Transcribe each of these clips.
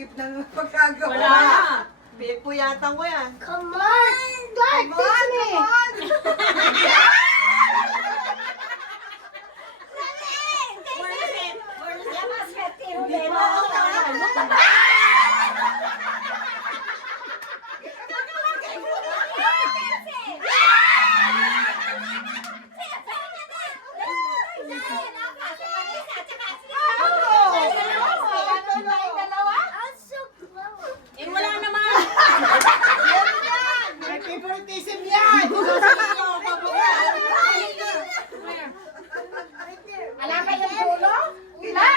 sikip ng pagkagawa. Wala na. Puyatan ko yan. Come on! Dark, teach me! Hindi mo ako nakakano. Wala naman. May favoritism yan! Wala ka yung dulo? Wala!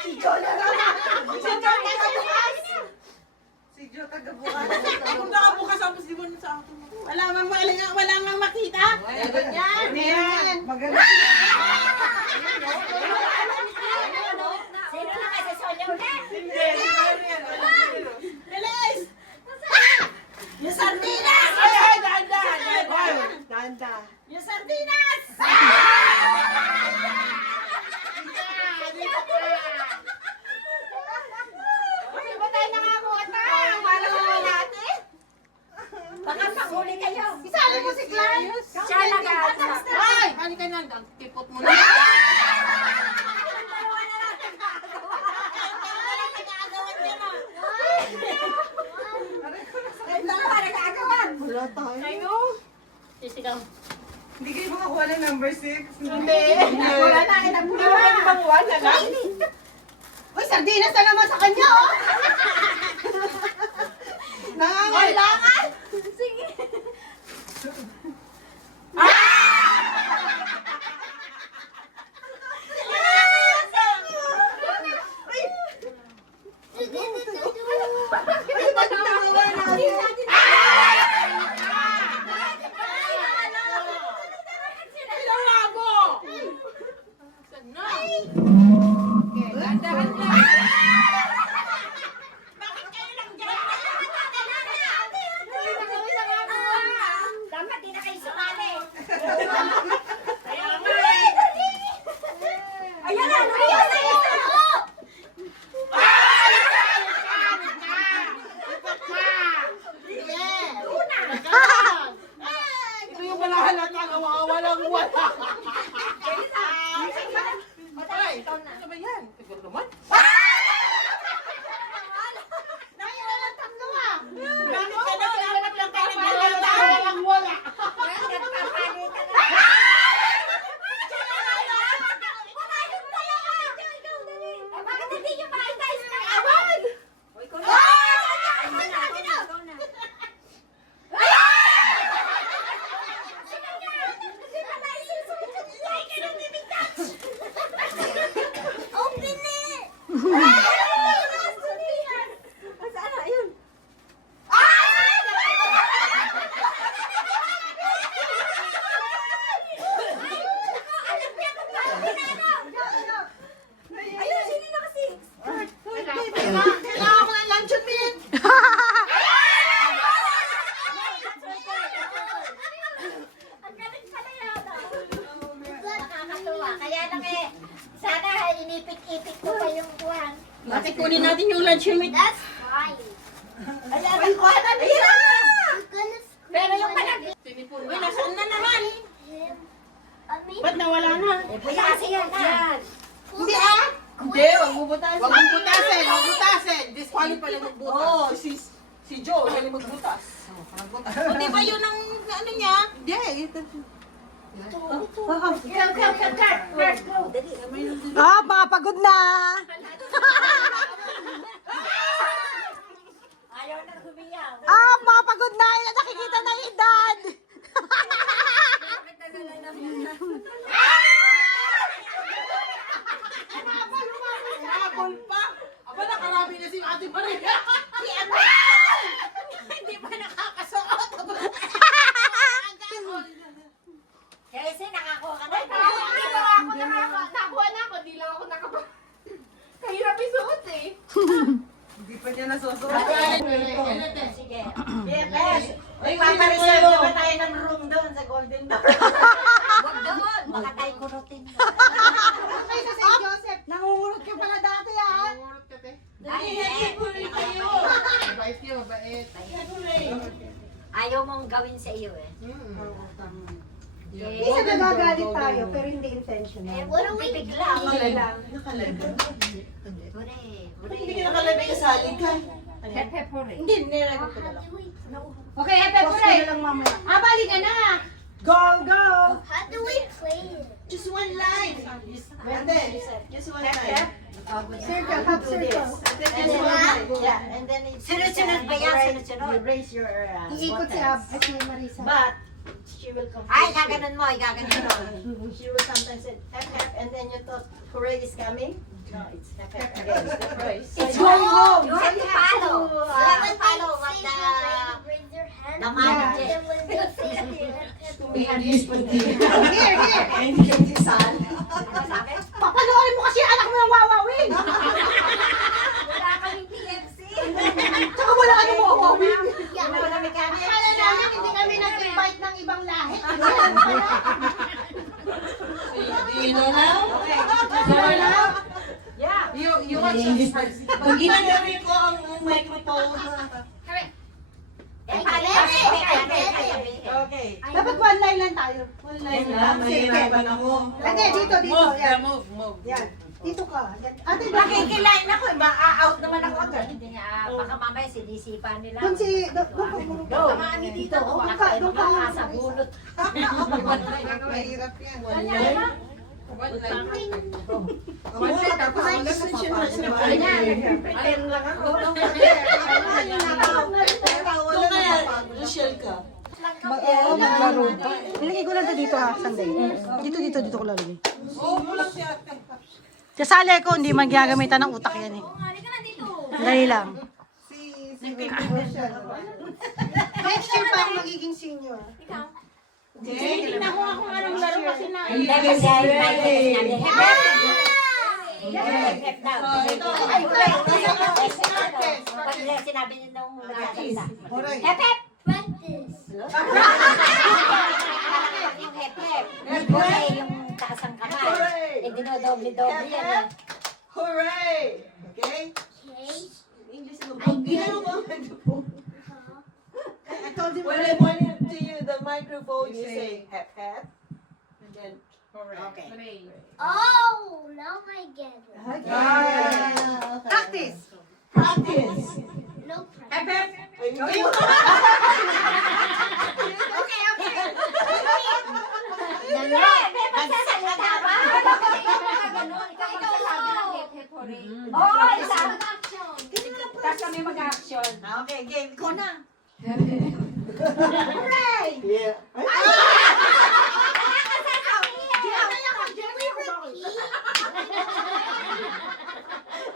Si Joe na lang! Si Joe tagabukas! Si Joe tagabukas! Kung nakabukas ako, di mo sa akin. Wala mang makita. Ganyan! Yan! Maganda! Sino na kasi Sonya ulit? Hindi. Bilis! Yung sardinas! Ay! Danda! Yung sardinas! Hindi ba tayo nakakuha tayo? Para sa natin? Baka panghuli kayo. Isali mo si Clark. Siya nag-aasa. Ay! Halika na. Tipot mo na. Wala tayo. Sisigaw. Hindi kayo makakuha ng number 6? Hindi. Wala na kita po. Ibang wala na. Uy, sardinas na naman sa kanya, oh! Nangangailangan! Sige. Ilang labo? Sana. Dahan lang. Bakit kayo lang dyan? Dapat di na kayo sumali. Kaya nga eh. Ayan na, ayan na, Ito yung wala halata. Walang wala. Ay, ano ba yan? Tigil naman. Bakit ka daw? Dapat lang kayo naglalata. Walang wala. Bakit hindi nyo ma-entice na agad? Open it! Saan na? Ayun. Ayun, sino naka-six? Kailangan ko ng luncheon meat. Ang galing pala yun. Nakakatuwa. Kaya lang sana inipit-ipit ko pa yung buwan. Bakit kunin natin yung luncheon meat? That's fine. Ayan, nakuha na nila! Pero yung palagi. Uy, nasaan na naman? Ami? Ba't nawala na? Kasi yan na. Hindi ah! Hindi, wag mo butasin. Wag mo butasin, wag butasin. Disqualify pala magbutas. Oo, si Joe, galing magbutas. Hindi ba yun ang ano niya? Hindi, ito. Ah, mapagod na. Ayaw na humiyaw. Ah, mapagod na. Nakikita na yung edad. Habol pa. Aba, nakarami na si Ate Maria. Si Ate! Hindi pa nakakasuot. Kasi nakakuha ka na. Nakakuha na ako, di lang ako nakapa... Kahirap isuot eh. Hindi pa niya nasusuot. Sige. Yes. Uy, papareserve ba tayo ng room doon sa Golden Door? Huwag doon. Baka tayo kurutin. Nangungulit ka pala dati Mabait yun, mabait. Ayaw mong gawin sa iyo eh. Minsan nagagalit tayo, pero hindi intentional. Bibigla. Nakalaga. Hooray. Hindi ka nakalagay kasali ka. Hindi, nilagay ko na lang. Okay, happy Post ko na lang mamaya. Balik ka na. Go, go! How do we play it? Just one line. And then, just one line. Circle, half circle. And then just one line. Yeah, and then it's... Sunod-sunod ba yan? Sunod-sunod? You raise your Iikot si Ab, ay si Marisa. But, she will come. Ay, gaganon mo. Gaganon mo. She will sometimes say, hep, hep, and then you thought, hooray is coming. No, it's hep, hep again. It's the praise. It's going home. You have to follow. You have to follow what the... Raise your hand. The manager. And when they say it, Here, here. And you can decide. Papanoorin mo kasi yung anak mo ng wawawin. Wala kaming PFC. Tsaka wala ka ng wawawin. Wala kami kami. Akala namin hindi kami nag-invite ng ibang lahi. You know now? You want some spicy? Pag ginagawa ko ang microphone. Okay. Dapat one line lang tayo. One line lang. Mahirapan ako. Lagay dito, dito. Move, Yan. move. Yan. Dito ka. Yan. Ate, Nakikilain ako. Ma-out naman ako agad. Hindi nga. Baka mamaya sinisipan nila. doon si... Doon ka. Kami dito. Doon ka. Doon ka. Sa bulot. Mahirap yan. Tapos ang Pretend lang ako. Doon kaya, Rochelle ka. Oo, maglaro pa. Nilagay ko lang ito dito ha, Sunday. Dito ko lalagay. Kasali ko, hindi man gagamitan ng utak yan eh. Dali lang. Next year pa ako magiging senior. Tingnan ko ako anong laro kasi na. Hindi kasi ay hep daw. Ay, correct. Sinabi niyo nung magsasalita. Hep hep. Practice. Yung hep hep. Hooray, yung taas ang kamay. Eh, dinodoble-doble yan eh. Hooray! Okay? Okay. English mo. Ginano ba ang microphone? I told him when I pointed to you the microphone, you say hep hep. And then, okay. Oh, now I get it. Practice. Practice. No practice. May magsasalita ba? Ikaw magsasabi ng hep hep hooray. Oo, isa. Tapos kami mag-action. Okay, game. Ikaw na. Hooray! Yeah.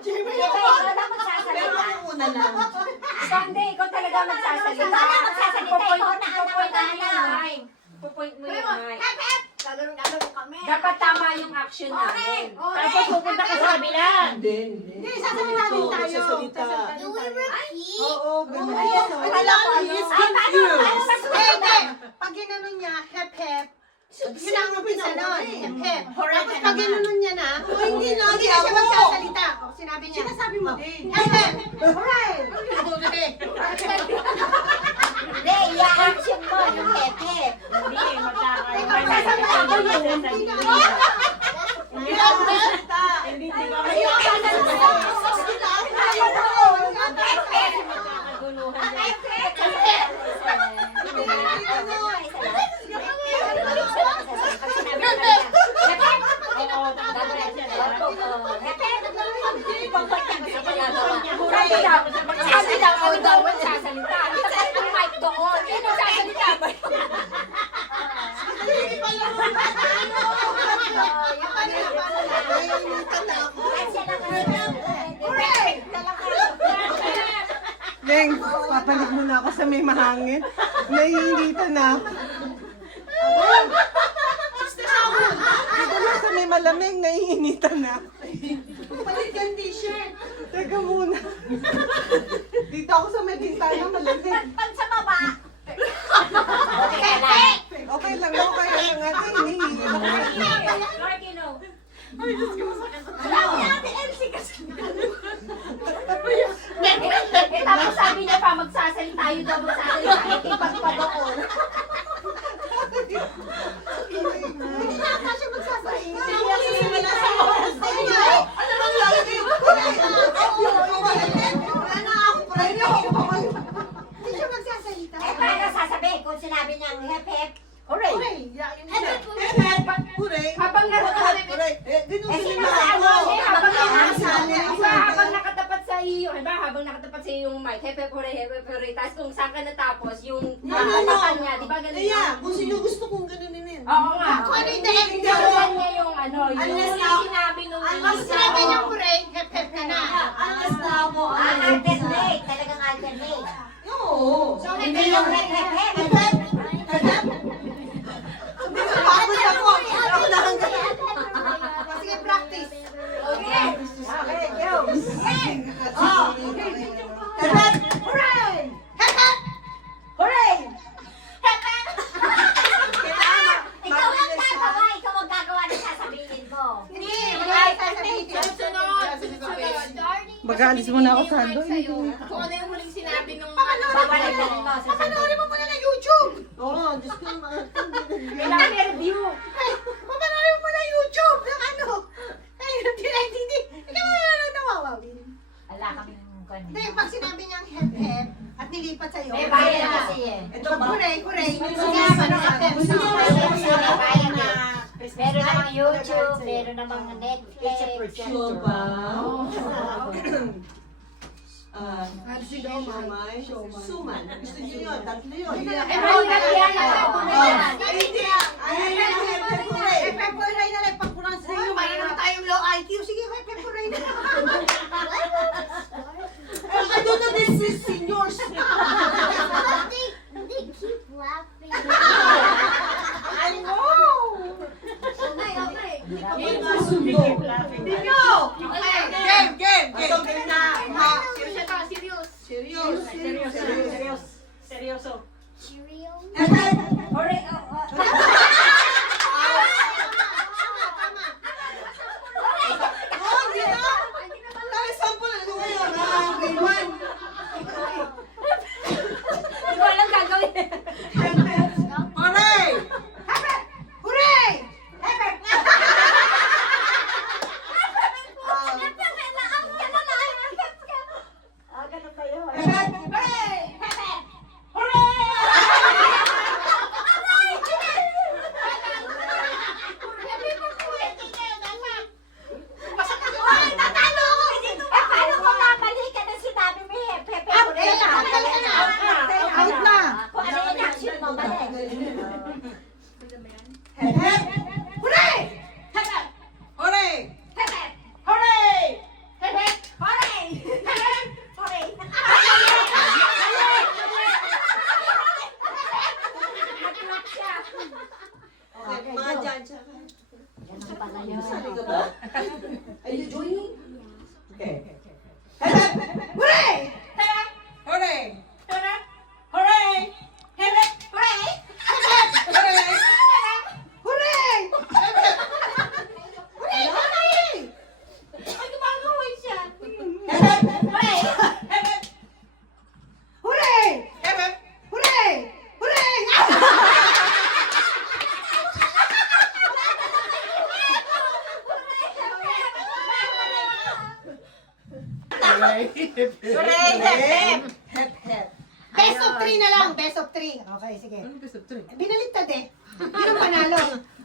Ikaw na magsasalita. Una lang. Sunday, ikaw talaga magsasalita. Ikaw na magsasalita. Ikaw na anak. Pupoint mo yung mic. Gagawin kami. Dapat tama yung action namin. Tapos pupunta ka sa kabila. Hindi. Hindi, sasalita din tayo. Sasalita. Do we repeat? Oo, ganun. Alam mo, It's Ay, confused. hindi. Pag ginanon niya, hep hep. Yun ang umpisa nun. Hep hep. Tapos pag ginanon niya na, Hindi na, hindi na siya magsasalita. O, sinabi niya. Sinasabi mo. Hep hep. Hooray! Hindi, i-action mo yung hep hep. Hindi, Magsasalita ako yun. Hindi na. Hindi ako sasalita. Hindi Sabi daw, ako daw magsasalita. Takot ang mic doon. Eh, nagsasalita ba? Neng, papalit mo na ako sa may mahangin. Nahihilitan na ako. Dito na sa may malamig, nahihinitan na. Palit kang t-shirt. Teka muna. Dito ako sa may bintana malamig. Pag sa baba. Okay lang ako kaya lang ate, hinihilit ako. Larky, no. Wala ko natin MC kasi. Nagpatpad ako. Hindi na ata siya magsasahin. Ano bang lalagay yung wala na ako, pray ako. Hindi siya magsasalita. Eh, paano sasabihin kung sinabi niyang hep-hep? Hooray! Hooray. Habang nakatapat, Ganun Eh, din sino na sa ako. ano? Eh, habang habang nakatapat sa iyo, diba? Habang nakatapat sa iyo yung mic, hep hep hooray. Tapos kung saan ka natapos, yung nakatapan niya, diba ganun Kaya, yun? kung sino gusto kong ganunin yun. Oo nga. Kung ano yung direct Hindi niya. ko niya yung ano, Unless yung na- sinabi nung Pag sinabi niya hooray, hep-hep ka na. Alas na ako. Alternate. Talagang alternate. Oo. Hindi yung hep-hep-hep. Pagod ako. Ako na ang Sige, practice. Okay. Okay, go. Hooray! Hep-hep! Hooray! Ikaw ang gagawa. Ikaw ang gagawa ng sasabihin mo. Hindi, wala yung sasabihin. Mag-aalis muna ako sa doon. Kung ano yung huling sinabi nung Babalik ka rin mo. Papanoorin mo muna na YouTube. Oo, Diyos ko naman. kailangan i-review. Papanoorin mo muna YouTube ng ano. Ay, hindi. Hindi mo na nawawawin. Wala kami Hindi, pag sinabi niyang hep-hep at nilipat sa'yo. May bayan na kasi eh. Ito Pag ba? hooray, hooray. Gusto niya ba na hep-hep. Bayan na. Meron namang YouTube, meron namang Netflix. Siomay. Suman. Gusto niyo yun? Tatlo yun. Eh, mahirap yan. Hindi. Ayun na lang. Hooray. Hep-hep hooray na lang. Pagkurang sa'yo, mayroon naman tayong low IQ. Sige, hep-hep hooray na lang. I don't know this is seniors. They keep laughing. I know. Game. Ito, game na. Serious. Cheerios. Hooray! Oh, hindi na. Tayo sample. Ano ngayon? Grade 1. Hindi ko alam gagawin. Hooray! Hooray! Ah, ganun ba yun? Paano kung nabalikan ang sinabi mo, hep, hep, hep, hooray? Out na. Kung ano yung action mo, mali. Hooray! Hooray! Okay, mga dyan. Ganun pala yun. Sali ka ba? Are you joining? Okay. Hooray! Hooray! Hooray! Hooray! Hooray! Hooray! Hooray! Best of 3 na lang. Best of 3. Okay, sige. Best of 3? Binaliktad eh. Yun ang panalo.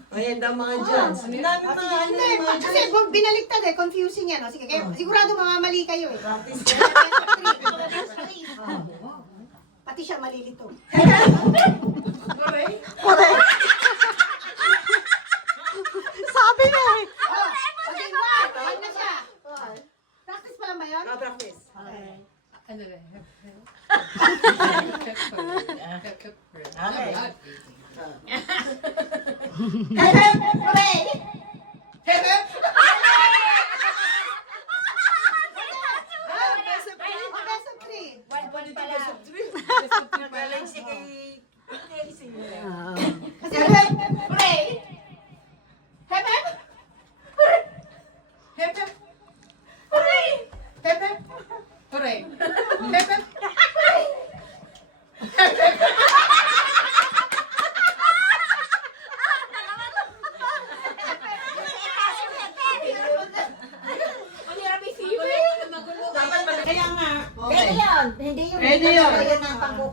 Ayan daw mga dyan. Ang dami mga ano Hindi, yung mga kasi binaliktad eh. Confusing yan. O, sige, kaya, sigurado mamamali kayo eh. practice. Pati siya malilito. Sabi na eh. Oh, okay, one. One na siya. Practice pa lang ba yun? Practice. Okay. Best of 3. Galing si kay Kasi, Hooray!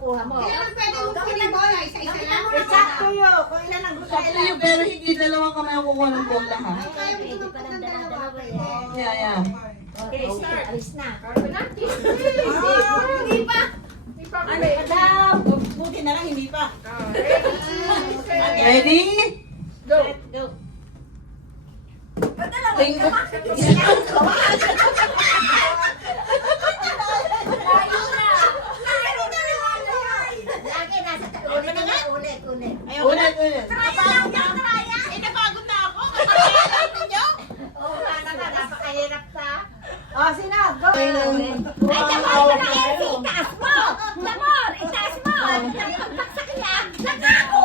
makukuha mo. Kaya naman pwede mo kunin bola, isa-isa lang. Exacto yun. Kung ilan ang gusto nila. Pero hindi dalawang kamay ang kukuha ng bola, ha? Ay, kaya mo Pwede tumapot pa ng ng dalawa. dalawa. Yeah, yeah. Okay, alis na. Hindi pa. Ano, madam? Buti na lang, hindi pa. Ready? Go. Tingko. Lagi nasa ulit na nga. Ulit. Ulit. Eh, napagod na ako. Kapag ninyo. Oo, naman. Napakahirap sa... Oh, sino? Go. Ay, damor mo na Elsie. Itaas mo. Damor, itaas mo. Pagpagsak niya. Nagkako.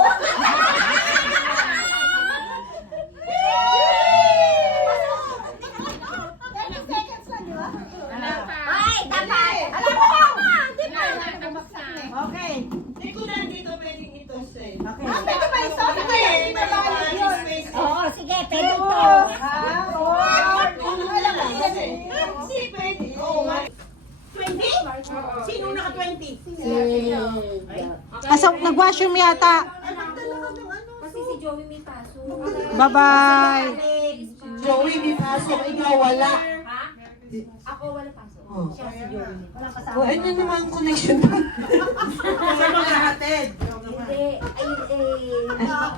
Ay, dapat. Alam mo tama. Di ba? Okay. Hindi ko na dito pwedeng ito, sir. Okay. Pwede ba isa? Pwede ba yun? Oo, sige. Pwede ito. Hindi pwede. Oh, 20? Sino naka-20? Nag-washroom yata. Kasi si Joey may paso. Bye-bye. Joey, di pasok. Ikaw wala. Ha? Ako wala paso. Oh. Siya si Joey may paso. Oh, ano naman ang connection? Sa mga hatid. Hindi. Ay, hindi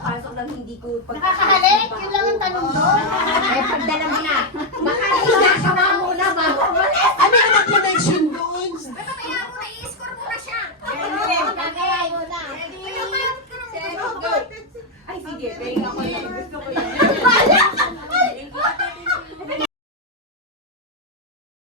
pasok lang hindi ko pag... Nakakahalik? Yun lang ang tanong doon. Ay, pagdala mo na. Baka isasama muna bago umalis. Ano naman connection doon? Kaya mo na i-score mo na siya. Ready? Kagayay mo na. Ay, sige. Pwede ako yun.